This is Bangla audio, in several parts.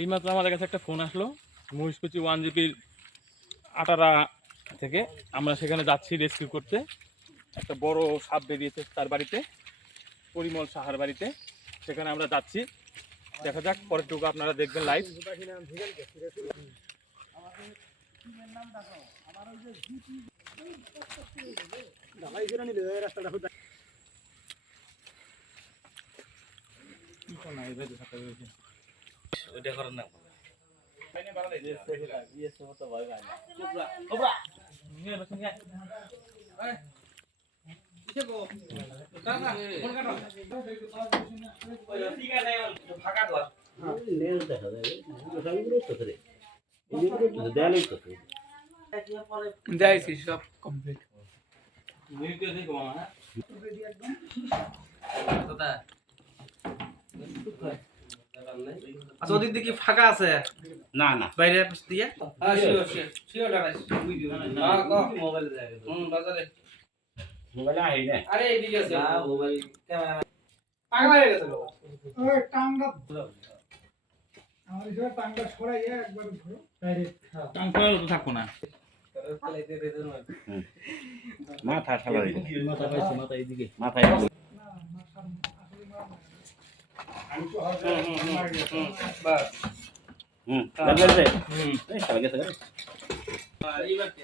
এইমাত্র আমাদের কাছে একটা ফোন আসলো মহিষকুচি 1GPর আটারা থেকে। আমরা সেখানে যাচ্ছি রেস্কিউ করতে। একটা বড় সাপ বেরিয়েছে তার বাড়িতে, পরিমল সাহার বাড়িতে। সেখানে আমরা যাচ্ছি, দেখা যাক পরেরটুকু আপনারা দেখবেন লাইভ। সব কমপ্লিট। আচ্ছা, ওদিক দিয়ে কি ফাঁকা আছে? না না, বাইরে দিয়ে মোবাইলে আই না। আরে এইদিকে আছে মোবাইল ক্যামেরা পাগল হয়ে গেছে। ওই টাঙ্গা আমার এই টাঙ্গা ছড়াইয়া একবার ধরো ডাইরেক্ট। টাং করে তো থাকবো না। মাথা ঠালা মাথা পাইছে, মাথা এইদিকে। মাথায় না আমি তো হবে বাস লাগলে এই শালা গেছে রে। এইবার কি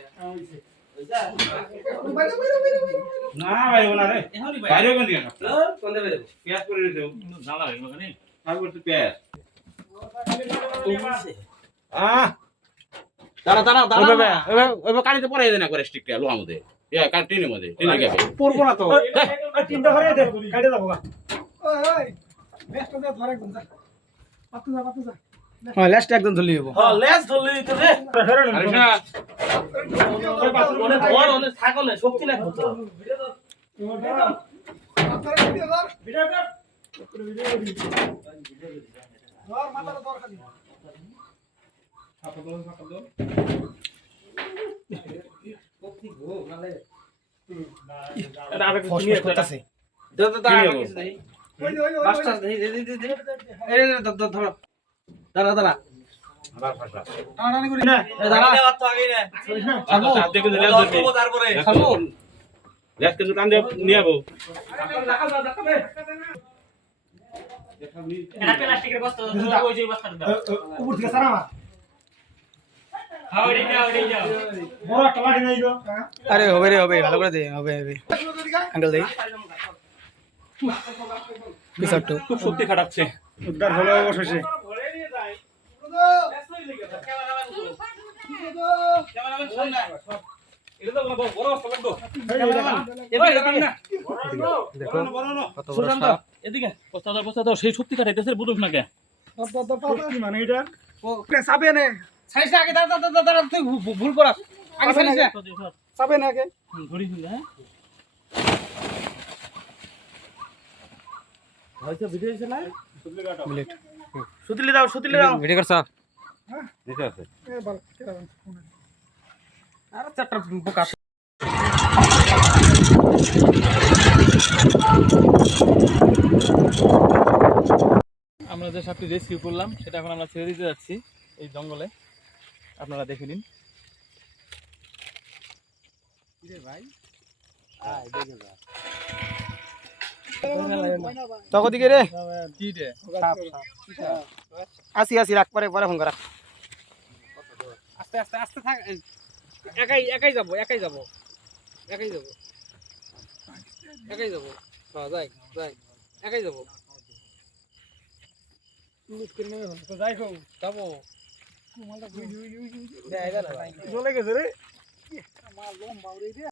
না ভাই ওনা রে, এখনই বাইরে কোন দিকে না, কোন দেবে পেঁয়াজ করে দিতে জ্বালা হয়ে গেল না। তারপর তো পেঁয়াজ। দাঁড়া দাঁড়া দাঁড়া ওইভাবে কাটিতে পরে দেনা করে স্টিকটা লোহা মধ্যে, কাট টিনের মধ্যে টিনে গেছে পড়বো না তো। ওই তিনটা ধরে দে কাটে দাও বাবা। ওই ওই বেস্ট দে ধরে গুন যা পাতু যা হ্যাঁ, লাস্ট একদম ধরলি হবো। হ্যাঁ, লেস ধরলি তো রে। আরে না ওই পাতু অনেক বড়, অনেক থাকো না, শক্তি না তো। আপনারা ভিডিও ধর ভিডিও কর ধর মাথাটা ধর খালি এটা আরেক নিয়ে করতেছে। দাদা দাঁড়া কিছু দেই। ওই ওই ওই বাসটা দেই দে এই ধরো। দাঁড়া দাঁড়া। আবার ফাঁসা টানাটানি করি না দাঁড়া তো আগে না। আচ্ছা দেখে দিলে তারপরে লেস কিন্তু টান দিয়ে নিয়ে যাবো। এটা প্লাস্টিকের বস্তা, ওই যে বস্তাটা দাও। উপর থেকে সারা মা হ্যাঁ ওই যাও বড় একটা লাঠি নাই গো। আরে হবে রে, হবে ভালো করে দে, হবে আঙ্কেল দেই পিছাটু খুব শক্তি খাটাচ্ছে। উদ্ধার হলো অবশেষে এটা তো বড় বস্তা লাগতো। এদিকে বস্তা দাও, সেই শক্তি কাটাইতেছে, বুঝছ না কে? কি মানে এটা চাবে না সাইজ আগে দাঁড়া দাঁড়া দাঁড়া, তুই ভুল করাস আগে সাইজ চাবে না আগে ধরি হ্যাঁ হয়তো ভিডিও হইছে না। সুতলি দাও ভিডিও করছ। ঠিক আছে এ বল আর চারটা বোকা। আমরা যে সাপটি রেস্কিউ করলাম সেটা এখন আমরা ছেড়ে দিতে যাচ্ছি এই জঙ্গলে, আপনারা দেখে নিন। ভাই তখন দিকে রে কি রে আসি রাখ, পরে ফোন করা। আস্তে আস্তে আস্তে থাক, একাই যাব হ্যাঁ যাই একাই যাব যাই হোক যাবো। চলে গেছে রে মাল লম্বা উড়ে দিয়ে